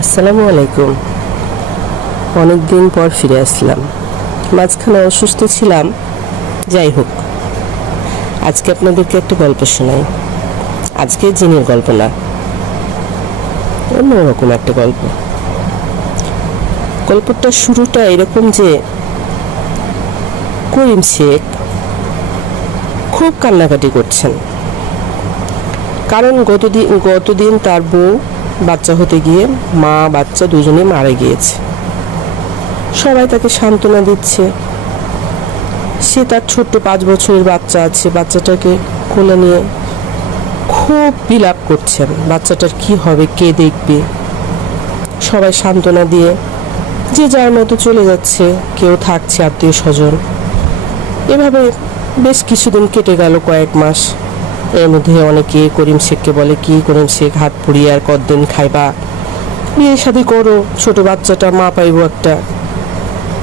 আসসালামু আলাইকুম। অনেক দিন পর ফিরে আসলাম। মাঝখানে অসুস্থ ছিলাম। যাই হোক, আজকে আপনাদেরকে একটা গল্প শোনাই। আজকে জিনের গল্প না, অন্যরকম একটা গল্প। গল্পটা শুরুটা এরকম যে, করিম শেখ খুব কান্নাকাটি করছেন। কারণ গতদিন গতদিন তার বউ বাচ্চা হতে গিয়ে মা, বাচ্চা দুজনে মারা গিয়েছে। সবাই তাকে সান্ত্বনা দিচ্ছে। সে তার ছোট্ট পাঁচ বছরের বাচ্চা আছে। বাচ্চাটাকে কোলে নিয়ে খুব বিলাপ করছেন। বাচ্চাটার কি হবে, কে দেখবে? সবাই সান্ত্বনা দিয়ে যে যার মতো চলে যাচ্ছে, কেউ থাকছে আত্মীয় স্বজন। এভাবে বেশ কিছুদিন কেটে গেল কয়েক মাস। এর মধ্যে অনেকে করিম শেখকে বলে কি করিম শেখ হাত পুড়িয়ে আর কতদিন খাইবা? বিয়ে শাদি করো, ছোট বাচ্চাটা, মা পাইবো একটা।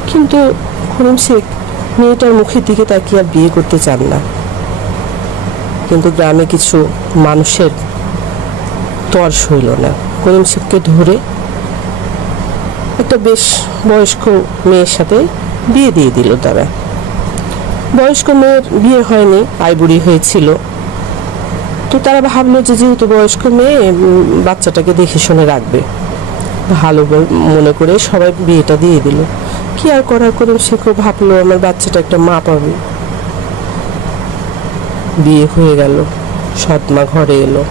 কিন্তু করিম শেখ মেয়েটার মুখের দিকে তাকিয়ে আর বিয়ে করতে চান না। কিন্তু গ্রামে কিছু মানুষের তর্স হইল না। করিম শেখকে ধরে একটা বেশ বয়স্ক মেয়ের সাথে বিয়ে দিয়ে দিল তারা। বয়স্ক মেয়ের বিয়ে হয়নি, আইবুড়ি হয়েছিল। তো তারা ভাবলো যে যেহেতু বয়স্ক মেয়ে বাচ্চাটাকে দেখে শুনে রাখবে। ভালো মনে করে সবাই বিয়েটা দিয়ে দিল। কি আর করার করে সে খুব ভাবলো, আমার বাচ্চাটা একটা মা পাবে। বিয়ে হয়ে গেল। সৎ মা ঘরে এলো।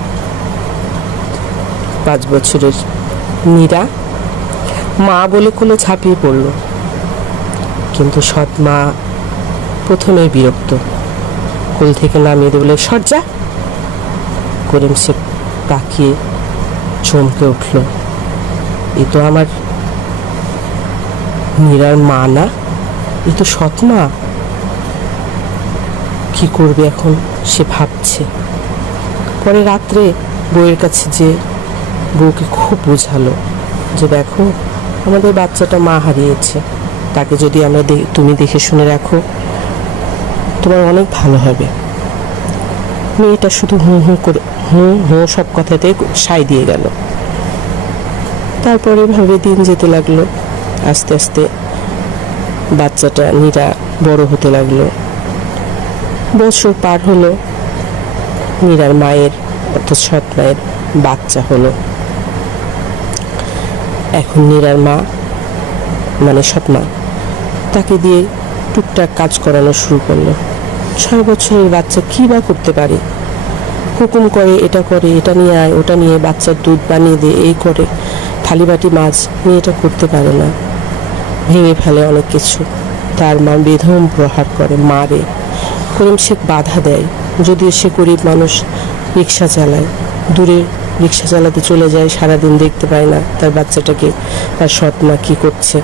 পাঁচ বছরের মীরা মা বলে কোলে ঝাঁপিয়ে পড়ল। কিন্তু সৎ মা প্রথমেই বিরক্ত। কোল থেকে নামিয়ে দিয়ে বলে সজ্জা করিম সে তাকিয়ে চমকে উঠল। এ তো আমার মীরার মা না? এ তো সৎ মা। কি করবে এখন সে ভাবছে। পরে রাত্রে বউয়ের কাছে যে বউকে খুব বোঝালো যে দেখো, আমাদের বাচ্চাটা মা হারিয়েছে। তাকে যদি আমরা তুমি দেখে শুনে রাখো, তোমার অনেক ভালো হবে। মেয়েটা শুধু হুঁ হুঁ করে হুঁ হুঁ সব কথাতে সাই দিয়ে গেল। তারপরে ভাবে দিন যেতে লাগল। আস্তে আস্তে বাচ্চাটা নীরা বড় হতে লাগল। বছর পার হলো। নীরার মায়ের অর্থাৎ সৎ মায়ের বাচ্চা হলো। এখন নীরার মা মানে সৎ মা, তাকে দিয়ে টুকটাক কাজ করানো শুরু করল। ছয় বছরের বাচ্চা কী বা করতে পারে? হুকুম করে, এটা করে, এটা নিয়ে আয়, ওটা নিয়ে বাচ্চার দুধ বানিয়ে দে, এই করে। থালি বাটি মাছ নিয়ে এটা করতে পারে না। ভেঙে ফেলে অনেক কিছু। তার মা বেধম প্রহার করে মারে করিম শেখ বাধা দেয়। যদিও সে গরিব মানুষ, রিক্সা চালায়। দূরে রিক্সা চালাতে চলে যায়, সারাদিন দেখতে পায় না তার বাচ্চাটাকে, তার সৎ মা কী করছে।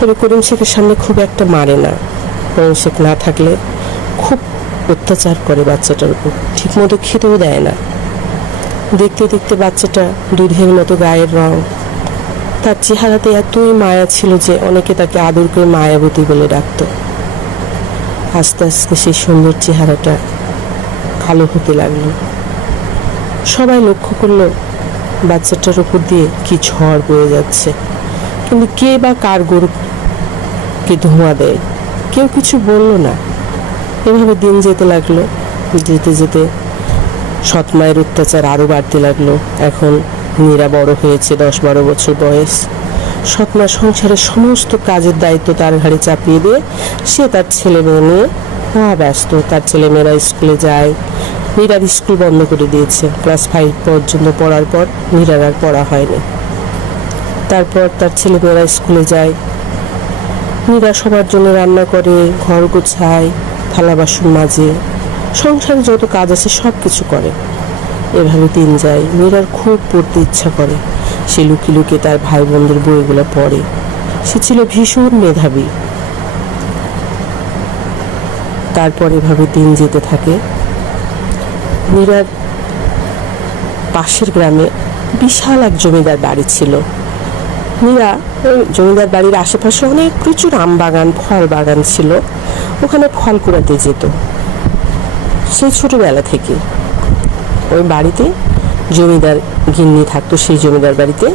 তবে করিম শেখের সামনে খুব একটা মারে না। করিম শেখ না থাকলে খুব অত্যাচার করে বাচ্চাটার উপর। ঠিকমতো খেতেও দেয় না। দেখতে দেখতে বাচ্চাটা দুধের মতো গায়ের রং। তার চেহারাতে এতই মায়া ছিল যে অনেকে তাকে আদর করে মায়াবতী বলে ডাকতো। আস্তে আস্তে সেই সুন্দর চেহারাটা কালো হতে লাগল। সবাই লক্ষ্য করল বাচ্চাটার উপর দিয়ে কি ঝড় বয়ে যাচ্ছে। কিন্তু কে বা কার গরুকে ধোঁয়া দেয়? কেউ কিছু বলল না। এভাবে দিন যেতে লাগল, যেতে যেতে সৎ মায়ের অত্যাচার আরও বাড়তে লাগল। এখন মীরা বড় হয়েছে, দশ বারো বছর বয়স। সৎ মা সংসারের সমস্ত কাজের দায়িত্ব তার ঘাড়ে চাপিয়ে দিয়ে সে তার ছেলে মেয়ে নিয়ে মহা ব্যস্ত। তার ছেলেমেয়েরা স্কুলে যায়, মীরার স্কুল বন্ধ করে দিয়েছে। ক্লাস ফাইভ পর্যন্ত পড়ার পর মীরার আর পড়া হয়নি। তারপর তার ছেলেমেয়েরা স্কুলে যায়। মীরা সবার জন্য রান্না করে, ঘর গোছায়। থালা বাসন মাজে সংসারে যত কাজ আছে সব কিছু করে। এভাবে দিন যায়, মীরার খুব পড়তে ইচ্ছা করে। সে লুকিয়ে লুকিয়ে তার ভাই বোনদের বইগুলো পড়ে। সে ছিল ভীষণ মেধাবী। তারপর এভাবে দিন যেতে থাকে। মীরার পাশের গ্রামে বিশাল এক জমিদার বাড়ি ছিল। মীরা জমিদার বাড়ির আশেপাশে অনেক প্রচুর আম বাগান, ফল বাগান ছিল। ওখানে ফল কুড়াতে যেত। সেই ছোটবেলা থেকে ওই বাড়িতে জমিদার গিন্নি থাকতো, সেই জমিদার বাড়িতে।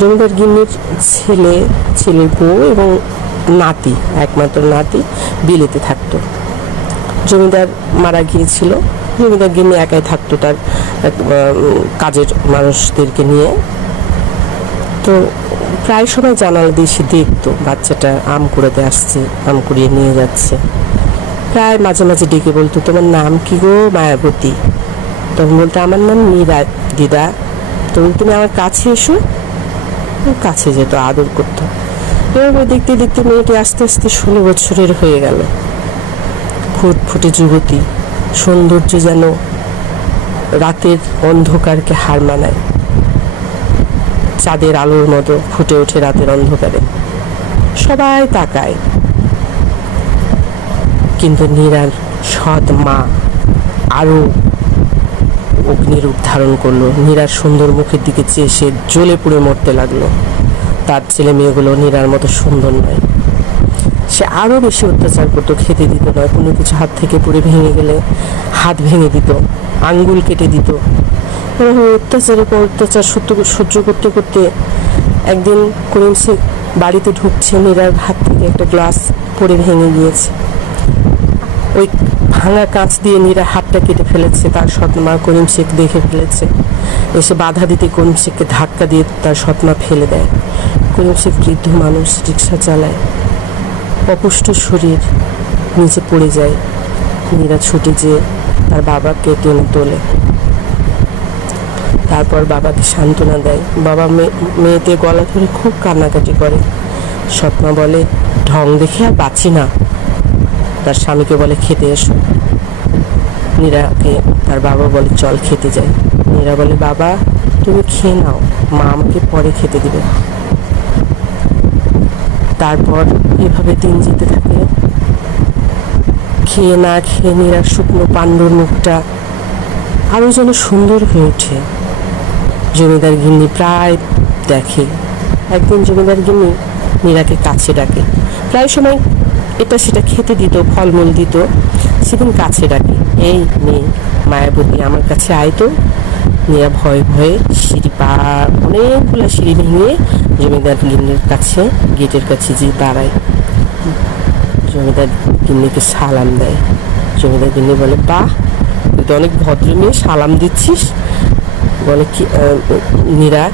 জমিদার গিন্নির ছেলে, ছেলের বউ এবং নাতি, একমাত্র নাতি, বিলেতে থাকতো। জমিদার মারা গিয়েছিল। জমিদার গিন্নি একাই থাকতো তার কাজের মানুষদেরকে নিয়ে। তো প্রায় সময় জানালা দিয়ে সে দেখতো, বাচ্চাটা আম কুড়াতে আসছে, আম কুড়িয়ে নিয়ে যাচ্ছে। প্রায় মাঝে মাঝে ডেকে বলতো, তোমার নাম কি গো, মায়াবতী? তখন বলতো, আমার নাম মীরা, দিদা। তো তুমি আমার কাছে এসো। কাছে যেত, আদর করতো। এভাবে দেখতে দেখতে মেয়েটি আস্তে আস্তে ষোলো বছরের হয়ে গেল। ফুটফুটে যুবতী, সৌন্দর্য যেন রাতের অন্ধকারকে হার মানায়। চাঁদের আলোর মতো ফুটে ওঠে রাতের অন্ধকারে। সবাই তাকায়। কিন্তু নীরার সৎ মা আরও অগ্নিরূপ ধারণ করল। নীরার সুন্দর মুখের দিকে চেয়ে সে জ্বলে পুড়ে মরতে লাগল। তার ছেলে মেয়েগুলো নীরার মতো সুন্দর নয়। সে আরও বেশি অত্যাচার করতো, খেতে দিত না, কোনো কিছু হাত থেকে পড়ে ভেঙে গেলে হাত ভেঙে দিত, আঙ্গুল কেটে দিত। এভাবে অত্যাচারের পর অত্যাচার সহ্য সহ্য করতে করতে একদিন করিম শেখ বাড়িতে ঢুকছে, নীরার হাত থেকে একটা গ্লাস পড়ে ভেঙে গিয়েছে। ওই ভাঙা কাঁচ দিয়ে নীরা হাতটা কেটে ফেলেছে, তার সৎমা করিম শেখ দেখে ফেলেছে। এসে বাধা দিতে করিম শেখকে ধাক্কা দিয়ে তার সৎমা ফেলে দেয়। করিম শেখ বৃদ্ধ মানুষ, রিক্সা চালায়। অপুষ্ট শরীর নিচে পড়ে যায়। নীরা ছুটে যেয়ে তার বাবাকে টেনে তোলে। তারপর বাবাকে সান্ত্বনা দেয়। বাবা মেয়ে- মেয়েতে গলা ধরে খুব কান্নাকাটি করে। সৎমা বলে, ঢং দেখে আর বাঁচি না। তার স্বামীকে বলে, খেতে এসো। নীরাকে তার বাবা বলে, চল খেতে যাই। নীরা বলে, বাবা, তুমি খেয়ে নাও। মা আমাকে পরে খেতে দিবে। তারপর এভাবে দিন যেতে থাকে। খেয়ে না খেয়ে নীরা শুকনো পাণ্ডুর মুখটা আরও যেন সুন্দর হয়ে ওঠে। জমিদার গিন্নি প্রায় দেখে। একদিন জমিদার গিন্নি মীরাকে কাছে ডাকে। প্রায় সময় এটা সেটা খেতে দিত, ফলমূল দিত, সেদিন কাছে ডাকে, এই মেয়ে, মায়াবতী, আমার কাছে আয় তো। মীরা ভয়ে ভয়ে সিঁড়ি পা, অনেকগুলো সিঁড়ি ভেঙে জমিদার গিন্নির কাছে, গেটের কাছে যে দাঁড়ায়। জমিদার গিন্নিকে সালাম দেয়। জমিদার গিন্নি বলে, বাহ, তুই তো অনেক ভদ্র মেয়ে, সালাম দিচ্ছিস? বলে কি নীরা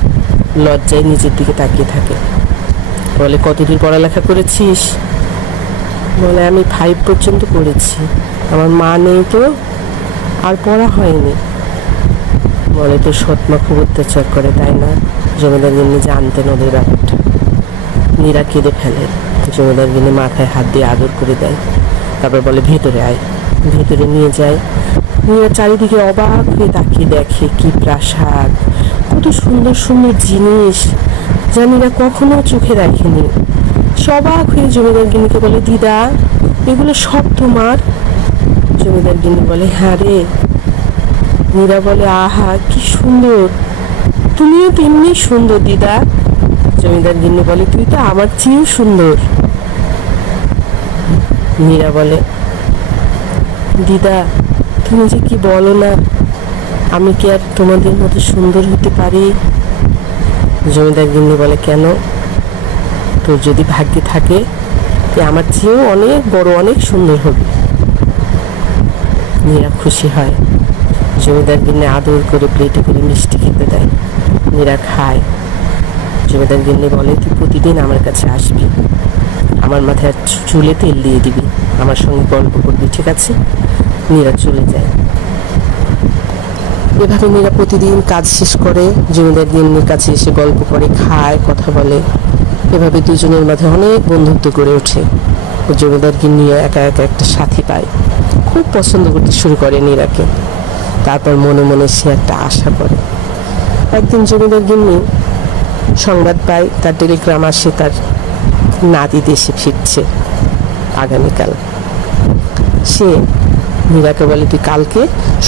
লজ্জায় নিজের দিকে তাকিয়ে থাকে। বলে কতদূর পড়ালেখা করেছিস? বলে, আমি ফাইভ পর্যন্ত করেছি আমার মা নেই তো, আর পড়া হয়নি। বলে তো সৎমা খুব অত্যাচার করে, তাই না? জমিদার গিন্নি জানতেন ওদের ব্যাপারটা। নীরা কেঁদে ফেলে। জমিদার গিন্নি মাথায় হাত দিয়ে আদর করে দেয়। তারপর বলে, ভেতরে আয়, ভেতরে নিয়ে যায় নিয়ে চারিদিকে অবাক হয়ে তাকিয়ে দেখে, কি প্রাসাদ, কত সুন্দর সুন্দর জিনিস যা নীরা কখনো চোখে দেখেনি। সবাক হয়ে জমিদার গিন্নিকে বলে, দিদা, এগুলো সব তোমার? জমিদার গিন্নি বলে হ্যাঁ রে মীরা বলে, আহা, কি সুন্দর। তুমিও তেমনি সুন্দর, দিদা। জমিদার গিন্নি বলে, তুই তো আমার চেয়েও সুন্দর। মীরা বলে, দিদা, তুমি যে কি বলো না, আমি কি আর তোমাদের মতো সুন্দর হতে পারি? জমিদার গিন্নি বলে, কেন? তোর যদি ভাগ্যে থাকে, তুই আমার চেয়েও অনেক বড়, অনেক সুন্দর হবে। মীরা খুশি হয়। জমিদার গিন্নি আদর করে, প্লেটে করে মিষ্টি খেতে দেয় মীরা খায়। জমিদার গিন্নি বলে, তুই প্রতিদিন আমার কাছে আসবি। আমার মাথায় চুলে তেল দিয়ে দিবি। আমার সঙ্গে গল্প করবি, ঠিক আছে? মীরা চলে যায়। এভাবে মীরা প্রতিদিন কাজ শেষ করে। জমিদার গিন্নির কাছে এসে গল্প করে, খায়, কথা বলে। এভাবে দুজনের মাঝে অনেক বন্ধুত্ব গড়ে ওঠে। জমিদার গিন্নি একা একা একটা সাথী পায়। খুব পছন্দ করতে শুরু করে নীরাকে। তারপর মনে মনে সে একটা আশা করে। একদিন জমিদার গিন্নি সংবাদ পায়, তার টেলিগ্রাম আসে, তার নাতি দেশে ফিরছে আগামীকাল। সে মীরাকে বলে, তুই কালকে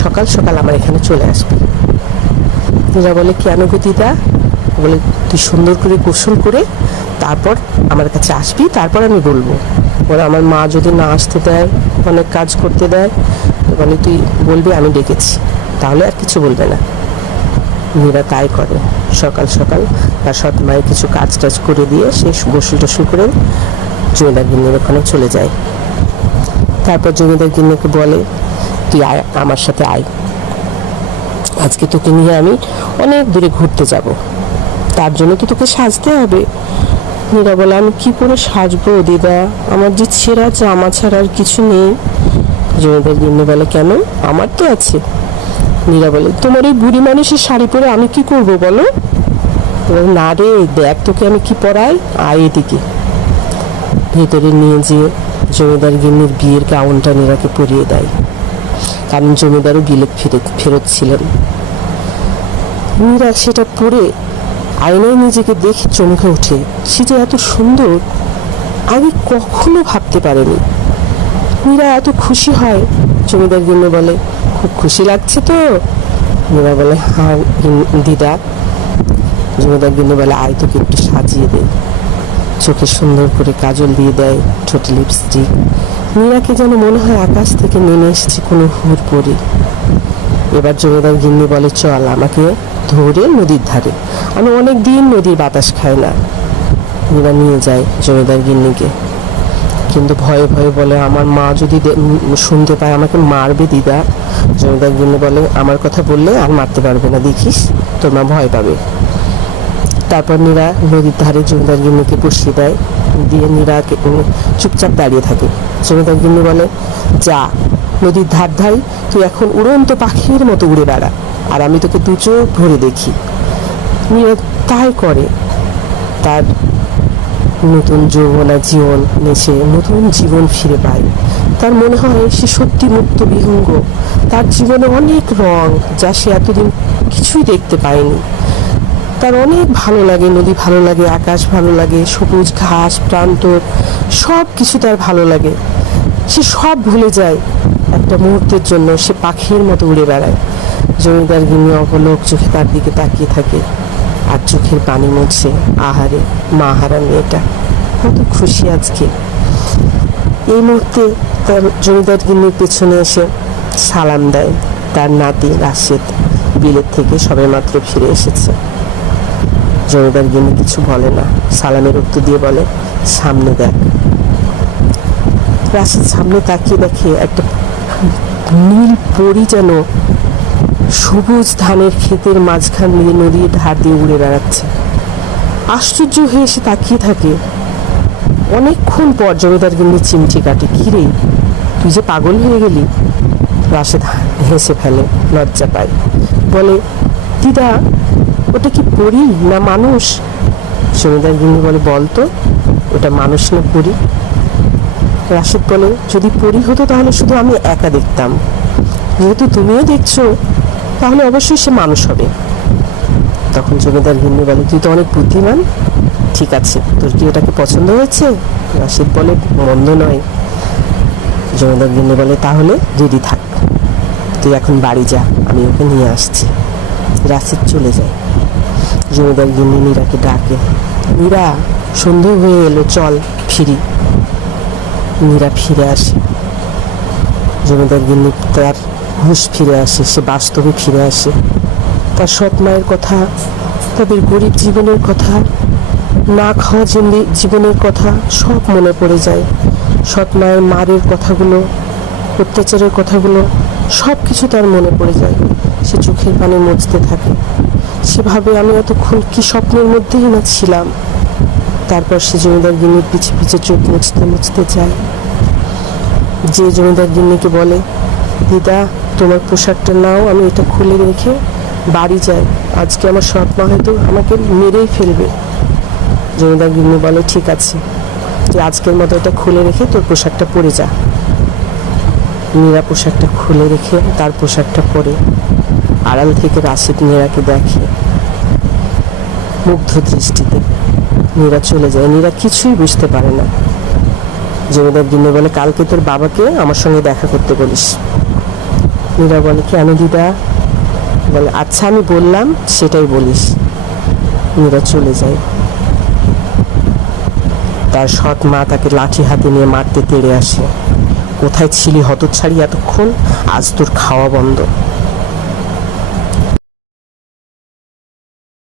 সকাল সকাল আমার এখানে চলে আসবি। মীরা বলে কেন গো দিদা বলে, তুই সুন্দর করে গোসল করে তারপর আমার কাছে আসবি, তারপর আমি বলব। বলে আমার মা যদি না আসতে দেয়, অনেক কাজ করতে দেয় বলে তুই বলবি, আমি ডেকেছি। তাহলে আর কিছু বলবে না। মীরা তাই করে। সকাল সকাল তার সৎ মায়ের কিছু কাজ টাজ করে দিয়ে সে গোসল টোসল করে জমিদার গিন্নির ওখানে চলে যায়। তারপর জমিদার গিন্নিকে বলে, তুই আয়, আমার সাথে আয়। আজকে তোকে নিয়ে আমি অনেক দূরে ঘুরতে যাব। তার জন্য তো তোকে সাজতে হবে? মীরা বলে আমি কি করে সাজবো দিদা? আমার যে ছেঁড়া জামা ছাড়া আর কিছু নেই। জমিদার গিন্নি বলে কেন? আমার তো আছে। মীরা বলে তোমার এই বুড়ি মানুষের শাড়ি পরে আমি কি করব বলো? বলে, না রে দেখ তোকে আমি কি পরাই আয় এদিকে। ভেতরে নিয়ে যেয়ে জমিদার গিন্নির বিয়ের গাউনটা নীরাকে পরিয়ে দেয়। কারণ জমিদারও বিলেত ফেরত ফেরত ছিলেন। মীরা সেটা পরে আয়নায় নিজেকে দেখে চমকে ওঠে। সে যে এত সুন্দর, আমি কখনো ভাবতে পারিনি। মীরা এত খুশি হয়, জমিদার গিন্নি বলে, খুব খুশি লাগছে তো? মীরা বলে হ্যাঁ দিদা। জমিদার গিন্নি বলে, আয় তোকে একটু সাজিয়ে দে চোখে সুন্দর করে কাজল দিয়ে দেয় ঠোঁটে লিপস্টিক মীরাকে যেন মনে হয় আকাশ থেকে নেমে এসেছে কোনো হুর পরি এবার জমিদার গিন্নি বলে, চল আমাকে ধরে নদীর ধারে। আমি অনেক দিন নদীর বাতাস খাই না। মীরা নিয়ে যায় জমিদার গিন্নিকে। কিন্তু ভয়ে ভয়ে বলে, আমার মা যদি শুনতে পায়, আমাকে মারবে দিদা। জমিদার গিন্নি বলে, আমার কথা বললে আর মারতে পারবে না, দেখিস? তোর মা ভয় পাবে। তারপর নীরা নদীর ধারে জমিদার গিন্নিকে বসিয়ে দেয়। দিয়ে নীরাকে চুপচাপ দাঁড়িয়ে থাকে। জমিদার গিন্নি বলে, যা, নদীর ধার ধাই, তুই এখন উড়ন্ত পাখির মতো উড়ে বেড়া, আর আমি তোকে দু চোখ ভরে দেখি। নীরা তাই করে। তার নতুন যৌবনা জীবন নেশে নতুন জীবন ফিরে পায়। তার মনে হয় সে সত্যি মুক্ত বিহঙ্গ। তার জীবনে অনেক রং, যা সে এতদিন কিছুই দেখতে পায়নি। তার অনেক ভালো লাগে, নদী ভালো লাগে, আকাশ ভালো লাগে, সবুজ ঘাস প্রান্তর সব কিছু তার ভালো লাগে। সে সব ভুলে যায় একটা মুহূর্তের জন্য, সে পাখির মতো উড়ে বেড়ায়। জমিদার গিন্নি অপলোক চোখে তার দিকে তাকিয়ে থাকে, আর চোখের পানি মুছছে আহারে, মা হারা মেয়েটা, কত খুশি আজকে। এই মুহূর্তে তার জমিদার গিন্নির পেছনে এসে সালাম দেয়, তার নাতি রাশেদ, বিলেত থেকে সবেমাত্র ফিরে এসেছে। জমিদার গিনি কিছু বলে না। সালামের উত্তর দিয়ে বলে, সামনে দেখ। রাশেদ সামনে তাকিয়ে দেখে একটা নীল পরি যেন সবুজ ধানের ক্ষেতের মাঝখান দিয়ে নদীর ধার দিয়ে উড়ে বেড়াচ্ছে। আশ্চর্য হয়ে সে তাকিয়ে থাকে। অনেকক্ষণ পর জমিদার গিন্নি চিমটি কাটে, কি রে, তুই যে পাগল হয়ে গেলি? রাশেদ হেসে ফেলে, লজ্জা পায়। বলে, দিদা ওটা কি পরি না মানুষ? জমিদার গিন্নি বলে, বল তো, ওটা মানুষ না পরি? রাশেদ বলে, যদি পরি হতো তাহলে শুধু আমি একা দেখতাম। যেহেতু তুমিও দেখছ, তাহলে অবশ্যই সে মানুষ হবে। তখন জমিদার গিন্নি বলে, তুই তো অনেক বুদ্ধিমান। ঠিক আছে, তোর কি ওটাকে পছন্দ হয়েছে? রাশিদ বলে, মন্দ নয়। জমিদার গিন্নি বলে, তাহলে রেডি থাক। তুই এখন বাড়ি যা, আমি ওকে নিয়ে আসছি। রাশিদ চলে যায়। জমিদার গিন্নি নীরাকে ডাকে নীরা সন্ধে হয়ে এলো, চল ফিরি। নীরা ফিরে আসে। জমিদার গিন্নি তার হুশ ফিরে আসে, সে বাস্তবে ফিরে আসে। তার সৎ মায়ের কথা, তাদের গরিব জীবনের কথা, না খাওয়া জীবনের কথা সব মনে পড়ে যায়। সৎ মায়ের মারের কথাগুলো, অত্যাচারের কথাগুলো সব কিছু তার মনে পড়ে যায়। সে চোখের পানি মুছতে থাকে। সেভাবে আমি এতক্ষণ কি স্বপ্নের মধ্যেই না ছিলাম? তারপর সে জমিদার গিন্নির পিছে পিছে চোখ মুছতে মুছতে যায়। যে জমিদার গিন্নিকে বলে, দিদা, তোমার পোশাকটা নাও, আমি এটা খুলে রেখে বাড়ি যাই। আজকে আমার সৎ মা হয়তো আমাকে মেরেই ফেলবে। জমিদার গিন্নি বলে, ঠিক আছে। তুই আজকের মতো এটা খুলে রেখে তোর পোশাকটা পরে যা। মীরা পোশাকটা খুলে রেখে তার পোশাকটা পরে আড়াল থেকে রাশিদ মীরাকে দেখে। মুগ্ধ দৃষ্টিতে মীরা চলে যায়। মীরা কিছুই বুঝতে পারে না। জমিদার দিনে বলে, কালকে তোর বাবাকে আমার সঙ্গে দেখা করতে বলিস। মীরা বলে কেন দিদা? বলে আচ্ছা আমি বললাম, সেটাই বলিস। মীরা চলে যায়। তার সৎ মা তাকে লাঠি হাতে নিয়ে মারতে তেড়ে আসে। কোথায় ছিলি হতচ্ছাড়ি এতক্ষণ? আজ তোর খাওয়া বন্ধ।